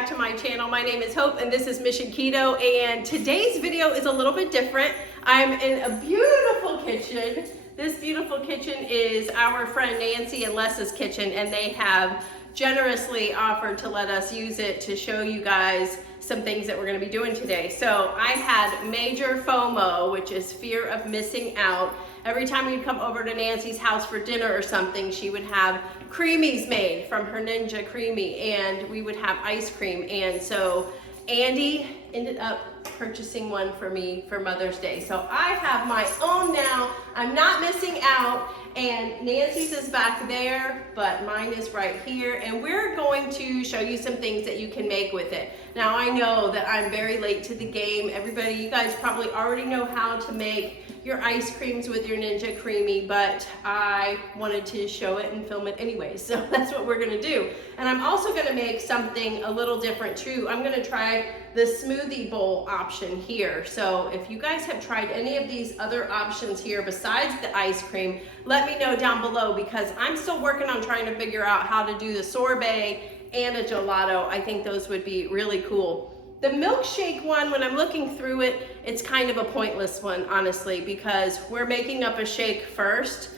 back to my channel. My name is Hope and this is Mission Keto, and today's video is a little bit different. I'm in a beautiful kitchen. This beautiful kitchen is our friend Nancy and Les's kitchen, and they have generously offered to let us use it to show you guys some things that we're going to be doing today. So I had major FOMO, which is fear of missing out. Every time we'd come over to Nancy's house for dinner or something, she would have creamies made from her Ninja Creami, and we would have ice cream. And so Andy ended up purchasing one for me for Mother's Day. So I have my own now. I'm not missing out. And Nancy's is back there, but mine is right here. And we're going to show you some things that you can make with it. Now I know that I'm very late to the game. Everybody, you guys probably already know how to make your ice creams with your Ninja Creami, but I wanted to show it and film it anyway. So that's what we're gonna do. And I'm also gonna make something a little different too. I'm gonna try the smoothie bowl option here. So if you guys have tried any of these other options here besides the ice cream, let me know down below, because I'm still working on trying to figure out how to do the sorbet and a gelato. I think those would be really cool. The milkshake one, when I'm looking through it, it's kind of a pointless one, honestly, because we're making up a shake first,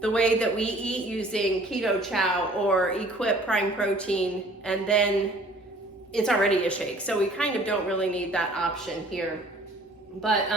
the way that we eat using Keto Chow or Equip Prime Protein, and then it's already a shake. So we kind of don't really need that option here. But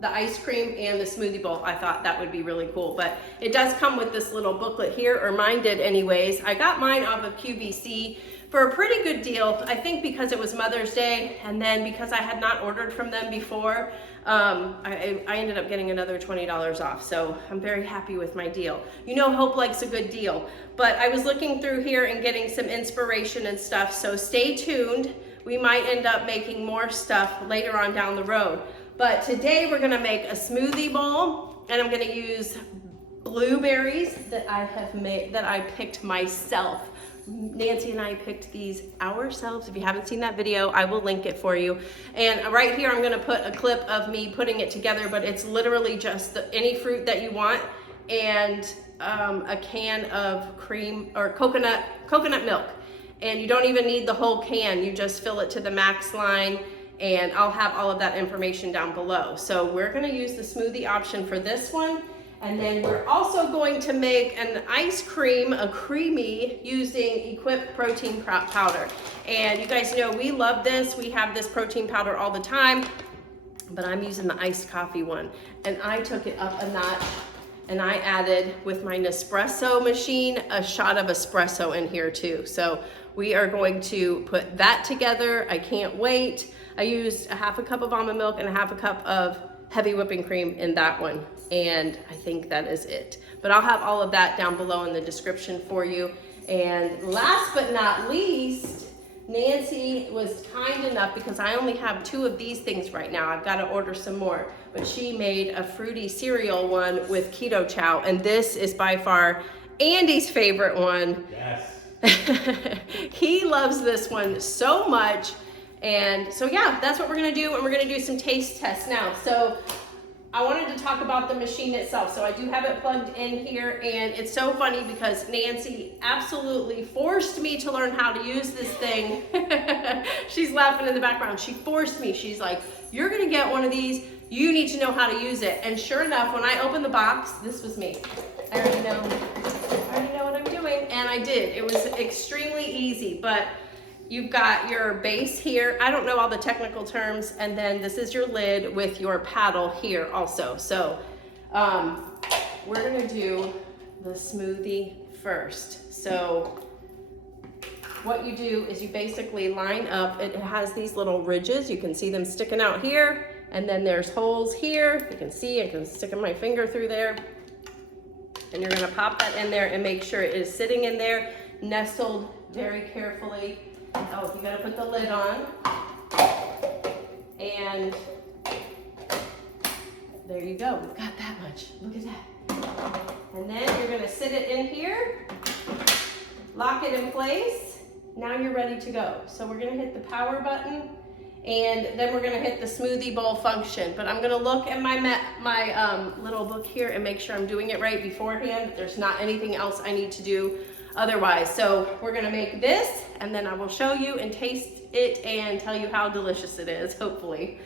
the ice cream and the smoothie bowl, I thought that would be really cool. But it does come with this little booklet here, or mine did anyways. I got mine off of QVC for a pretty good deal, I think, because it was Mother's Day, and then because I had not ordered from them before, I ended up getting another $20 off. So I'm very happy with my deal. You know, Hope likes a good deal. But I was looking through here and getting some inspiration and stuff, so stay tuned. We might end up making more stuff later on down the road. But today we're gonna make a smoothie bowl, and I'm gonna use blueberries that I have made, that I picked myself. Nancy and I picked these ourselves. If you haven't seen that video, I will link it for you. And right here, I'm gonna put a clip of me putting it together, but it's literally just any fruit that you want and a can of cream or coconut milk. And you don't even need the whole can. You just fill it to the max line, and I'll have all of that information down below. So we're gonna use the smoothie option for this one. And then we're also going to make an ice cream, a creamy, using Equip protein powder. And you guys know we love this. We have this protein powder all the time, but I'm using the iced coffee one. And I took it up a notch, and I added, with my Nespresso machine, a shot of espresso in here too. So we are going to put that together. I can't wait. I used a half a cup of almond milk and a half a cup of heavy whipping cream in that one. And I think that is it. But I'll have all of that down below in the description for you. And last but not least, Nancy was kind enough, because I only have 2 of these things right now. I've got to order some more. But she made a fruity cereal one with Keto Chow. And this is by far Andy's favorite one. Yes. He loves this one so much. And so yeah, that's what we're gonna do, and we're gonna do some taste tests now. So I wanted to talk about the machine itself. So I do have it plugged in here, and it's so funny because Nancy absolutely forced me to learn how to use this thing. She's laughing in the background. She forced me. She's like, you're gonna get one of these. You need to know how to use it. And sure enough, when I opened the box, this was me. I already know what I'm doing, and I did. It was extremely easy, but you've got your base here. I don't know all the technical terms. And then this is your lid with your paddle here also. So we're gonna do the smoothie first. So what you do is you basically line up. It has these little ridges. You can see them sticking out here. And then there's holes here. You can see, I can stick my finger through there. And you're gonna pop that in there and make sure it is sitting in there, nestled very carefully. Oh, you gotta put the lid on. And there you go, we've got that much. Look at that. And then you're gonna sit it in here, lock it in place. Now you're ready to go. So we're gonna hit the power button, and then we're gonna hit the smoothie bowl function. But I'm gonna look at my little book here and make sure I'm doing it right beforehand. There's not anything else I need to do. otherwise. So we're gonna make this, and then I will show you and taste it and tell you how delicious it is, hopefully.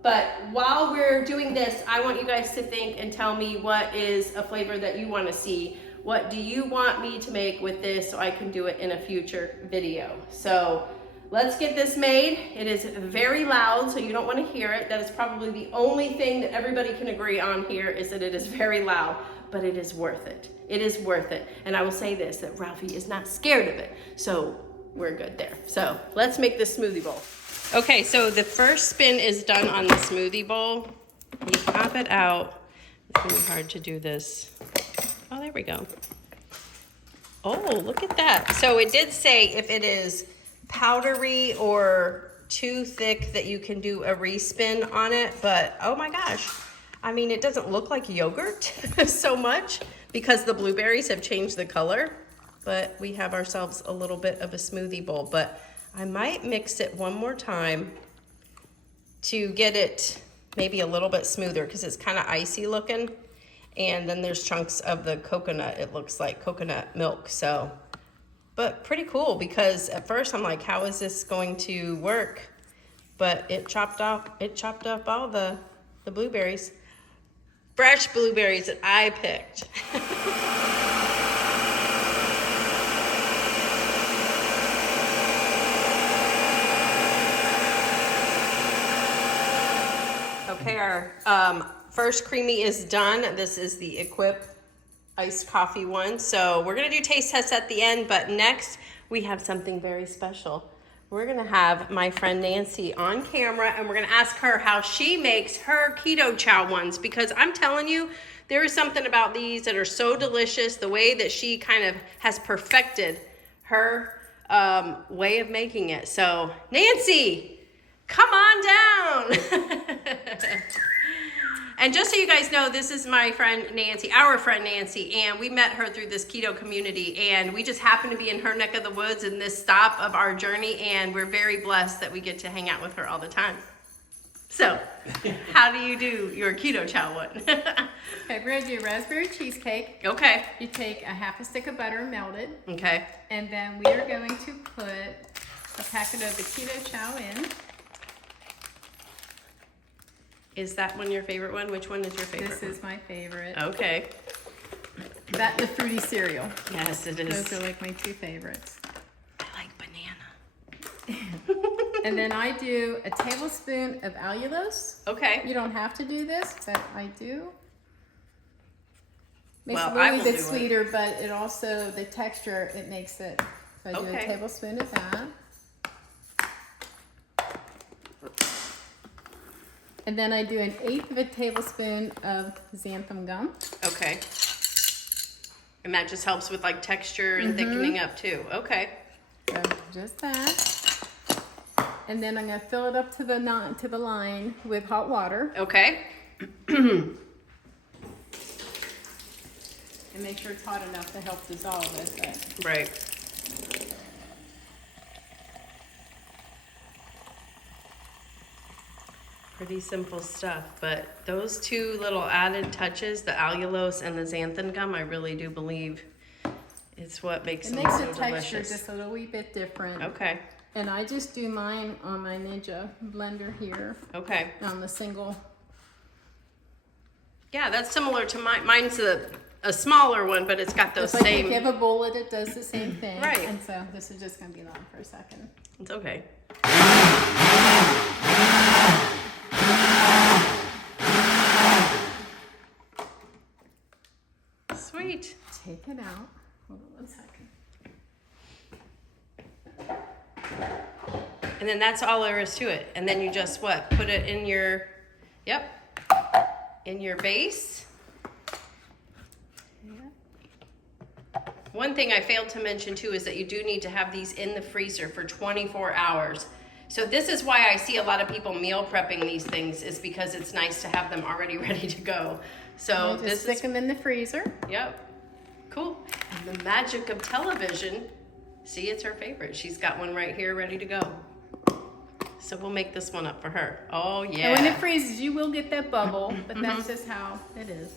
But while we're doing this, I want you guys to think and tell me what is a flavor that you want to see. What do you want me to make with this so I can do it in a future video? So let's get this made. It is very loud, so you don't want to hear it. That is probably the only thing that everybody can agree on here, is that it is very loud, but it is worth it. It is worth it. And I will say this, that Ralphie is not scared of it. So we're good there. So let's make this smoothie bowl. Okay, so the first spin is done on the smoothie bowl. You pop it out. It's really hard to do this. Oh, there we go. Oh, look at that. So it did say if it is powdery or too thick that you can do a respin on it, but oh my gosh. I mean, it doesn't look like yogurt so much because the blueberries have changed the color, but we have ourselves a little bit of a smoothie bowl. But I might mix it one more time to get it maybe a little bit smoother because it's kind of icy looking. And then there's chunks of the coconut. It looks like coconut milk. So, but pretty cool because at first I'm like, how is this going to work? But it chopped up all the blueberries. Fresh blueberries that I picked. Okay, our first creamy is done. This is the Equip iced coffee one. So we're gonna do taste tests at the end, but next we have something very special. We're gonna have my friend Nancy on camera and we're gonna ask her how she makes her keto chow ones, because I'm telling you, there is something about these that are so delicious, the way that she kind of has perfected her way of making it. So Nancy, come on down. And just so you guys know, this is my friend Nancy, our friend Nancy, and we met her through this keto community, and we just happen to be in her neck of the woods in this stop of our journey, and we're very blessed that we get to hang out with her all the time. So, how do you do your keto chow one? Okay, we're gonna do raspberry cheesecake. Okay. You take a half a stick of butter melted. Okay. And then we are going to put a packet of the keto chow in. Is that one your favorite one? Which one is your favorite? This is my favorite. Okay. That and the fruity cereal. Yes, it is. Those are like my two favorites. I like banana. And then I do a tablespoon of allulose. Okay. You don't have to do this, but I do. Makes Well, it a I little will bit do it. sweeter, but it also, the texture, it makes it. So I do a Okay. tablespoon of that. And then I do 1/8 of a tablespoon of xanthan gum. Okay. And that just helps with like texture and thickening up too. Okay. So just that. And then I'm gonna fill it up to the line with hot water. Okay. And make sure it's hot enough to help dissolve it. Right. Pretty simple stuff, but those two little added touches, the allulose and the xanthan gum, I really do believe it's what makes It them makes so the texture delicious. just a little wee bit different. Okay. And I just do mine on my Ninja blender here Okay. on the single. Yeah, that's similar to mine. Mine's a smaller one, but it's got those It's like same. if you have a bullet, it does the same thing. Right. And so this is just gonna be on for a second. It's okay. Sweet. Take it out. Hold on 1 second. And then that's all there is to it. And then you just what? Put it in your, yep, in your base. One thing I failed to mention too is that you do need to have these in the freezer for 24 hours. So this is why I see a lot of people meal prepping these things, is because it's nice to have them already ready to go. So Just this stick is, them in the freezer. yep, cool. And the magic of television, see, it's her favorite. She's got one right here ready to go. So we'll make this one up for her. Oh yeah. And when it freezes, you will get that bubble, but that's just how it is.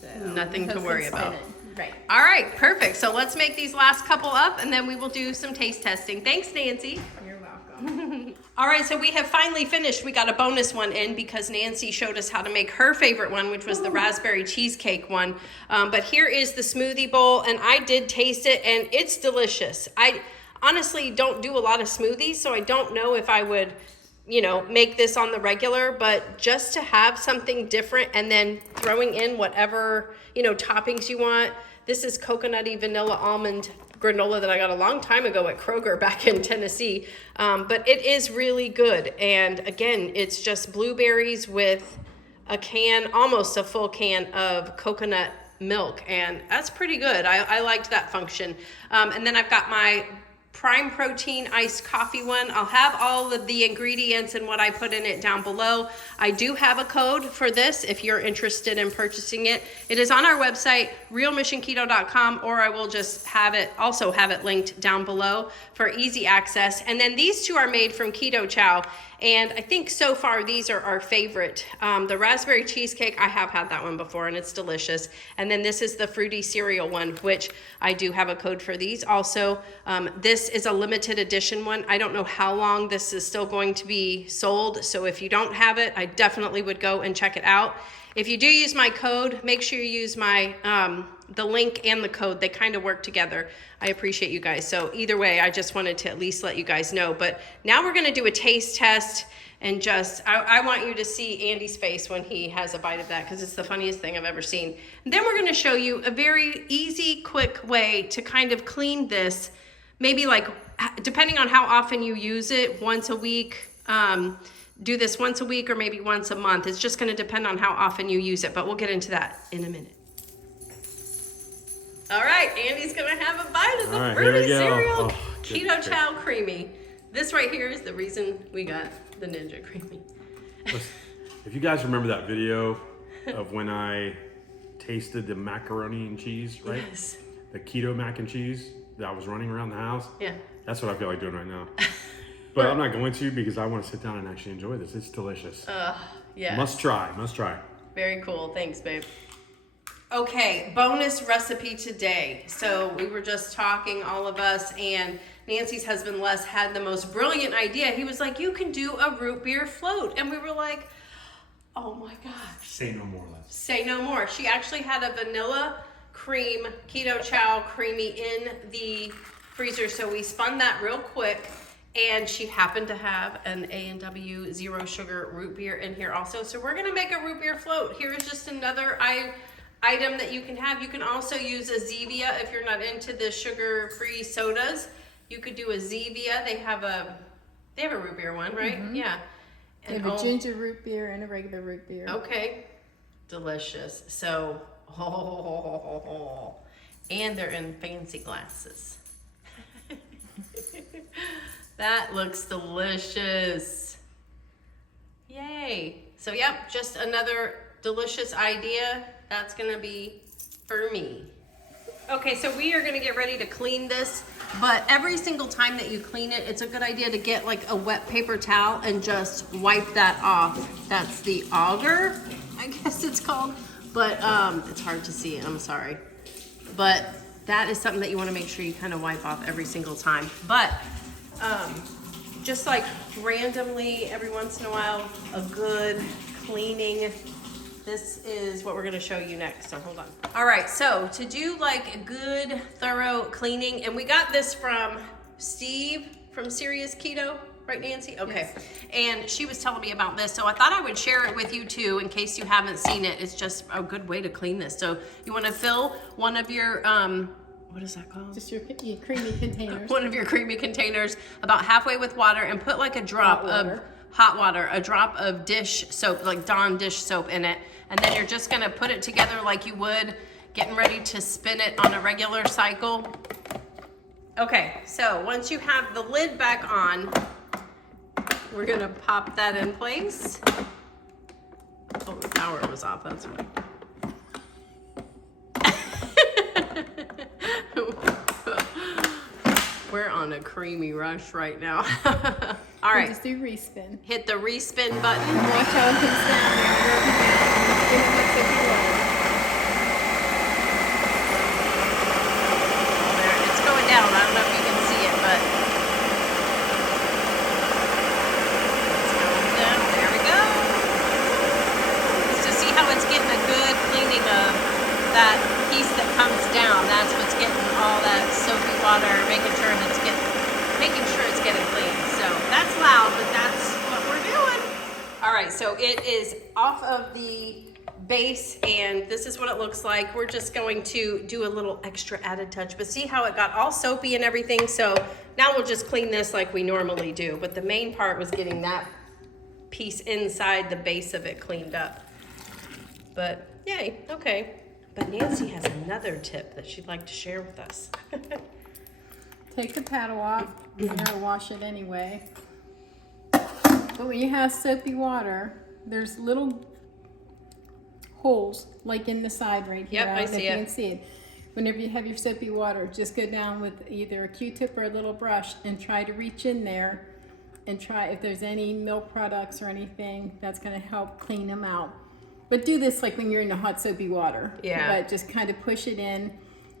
So, Nothing to just worry spin about. it. Right. All right, perfect. So let's make these last couple up and then we will do some taste testing. Thanks, Nancy. You're welcome. All right, so we have finally finished. We got a bonus one in because Nancy showed us how to make her favorite one, which was the raspberry cheesecake one. But here is the smoothie bowl, and I did taste it, and it's delicious. I honestly don't do a lot of smoothies, so I don't know if I would, you know, make this on the regular, but just to have something different and then throwing in whatever, you know, toppings you want. This is coconutty vanilla almond granola that I got a long time ago at Kroger back in Tennessee. But it is really good. And again, it's just blueberries with a can, almost a full can of coconut milk. And that's pretty good. I liked that function. And then I've got my prime protein iced coffee one. I'll have all of the ingredients and what I put in it down below. I do have a code for this if you're interested in purchasing it. It is on our website, realmissionketo.com, or I will just have it linked down below for easy access. And then these two are made from Keto Chow. And I think so far these are our favorite. The raspberry cheesecake, I have had that one before and it's delicious. And then this is the fruity cereal one, which I do have a code for these. Also, this is a limited edition one. I don't know how long this is still going to be sold. So if you don't have it, I definitely would go and check it out. If you do use my code, make sure you use my the link and the code. They kind of work together. I appreciate you guys. So either way, I just wanted to at least let you guys know. But now we're going to do a taste test and just, I want you to see Andy's face when he has a bite of that because it's the funniest thing I've ever seen. And then we're going to show you a very easy, quick way to kind of clean this, maybe like, depending on how often you use it, once a week, do this once a week or maybe once a month. It's just going to depend on how often you use it, but we'll get into that in a minute. All right, Andy's going to have a bite of the fruity cereal Keto Chow Creamy. This right here is the reason we got the Ninja Creamy. If you guys remember that video of when I tasted the macaroni and cheese, right? Yes. The keto mac and cheese that I was running around the house. Yeah. That's what I feel like doing right now. But I'm not going to because I want to sit down and actually enjoy this. It's delicious. Yeah. Must try, must try. Very cool. Thanks, babe. Okay, bonus recipe today. So we were just talking, all of us, and Nancy's husband Les had the most brilliant idea. He was like, you can do a root beer float. And we were like, oh my gosh. Say no more, Les. Say no more. She actually had a vanilla cream Keto Chow creamy in the freezer. So we spun that real quick. And she happened to have an A&W zero sugar root beer in here also. So we're gonna make a root beer float. Here is just another item that you can have. You can also use a Zevia if you're not into the sugar-free sodas. You could do a Zevia. They have a root beer one, right? Mm-hmm. Yeah. They have a ginger root beer and a regular root beer. Okay. Delicious. So, and they're in fancy glasses. That looks delicious. Yay. So, yep, just another delicious idea. That's gonna be for me. Okay, so we are gonna get ready to clean this, but every single time that you clean it, it's a good idea to get like a wet paper towel and just wipe that off. That's the auger, I guess it's called, but it's hard to see, I'm sorry. But that is something that you wanna make sure you kind of wipe off every single time. But just like randomly, every once in a while, a good cleaning. This is what we're gonna show you next, so hold on. All right, so to do like a good, thorough cleaning, and we got this from Steve from Serious Keto, right, Nancy? Okay, yes. And she was telling me about this, so I thought I would share it with you too, in case you haven't seen it. It's just a good way to clean this. So you wanna fill one of your, what is that called? Just your creamy containers. One of your creamy containers about halfway with water and put like a drop of hot water, a drop of dish soap, like Dawn dish soap in it. And then you're just gonna put it together like you would, getting ready to spin it on a regular cycle. Okay, so once you have the lid back on, we're gonna pop that in place. Oh, the power was off, that's why. We're on a creamy rush right now. All right. Just do respin. Hit the respin button. Watch how it comes down there. that piece that comes down, that's what's getting all that soapy water, making sure it's getting clean. So that's loud, but that's what we're doing. All right, so it is off of the base, and this is what it looks like. We're just going to do a little extra added touch, but see how it got all soapy and everything? So now we'll just clean this like we normally do, but the main part was getting that piece inside the base of it cleaned up. But yay, okay. But Nancy has another tip that she'd like to share with us. Take the paddle off. You're gonna wash it anyway. But when you have soapy water, there's little holes like in the side right here. Yep, I see you it. can see it. Whenever you have your soapy water, just go down with either a Q-tip or a little brush and try to reach in there and try if there's any milk products or anything, that's gonna help clean them out. But do this like when you're in the hot soapy water. Yeah. But just kind of push it in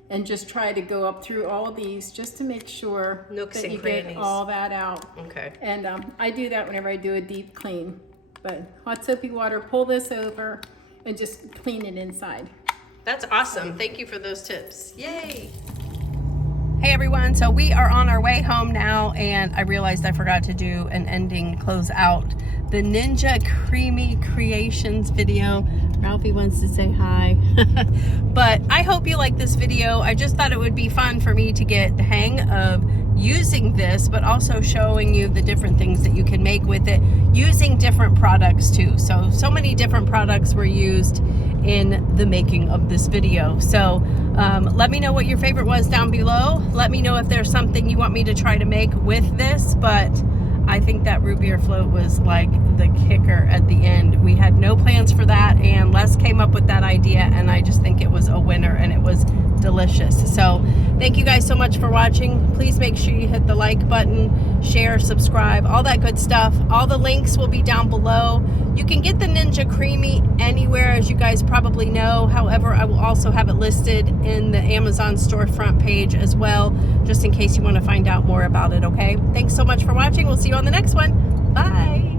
and just try to go up through all these just to make sure Nooks that and you crannies. get all that out. Okay. And I do that whenever I do a deep clean. But hot soapy water, pull this over and just clean it inside. That's awesome. Thank you for those tips. Yay. Hey everyone, so we are on our way home now, and I realized I forgot to do an ending close out. The Ninja Creami Creations video. Ralphie wants to say hi. But I hope you like this video. I just thought it would be fun for me to get the hang of using this, but also showing you the different things that you can make with it using different products too. So many different products were used in the making of this video. So let me know what your favorite was down below. Let me know if there's something you want me to try to make with this, but I think that root beer float was like the kicker at the end. We had no plans for that, and Les came up with that idea, and I just think it was a winner, and it was delicious. So thank you guys so much for watching. Please make sure you hit the like button, share, subscribe, all that good stuff. All the links will be down below. You can get the Ninja Creami anywhere, as you guys probably know. However, I will also have it listed in the Amazon storefront page as well, just in case you want to find out more about it, okay? Thanks so much for watching. We'll see you on the next one. Bye.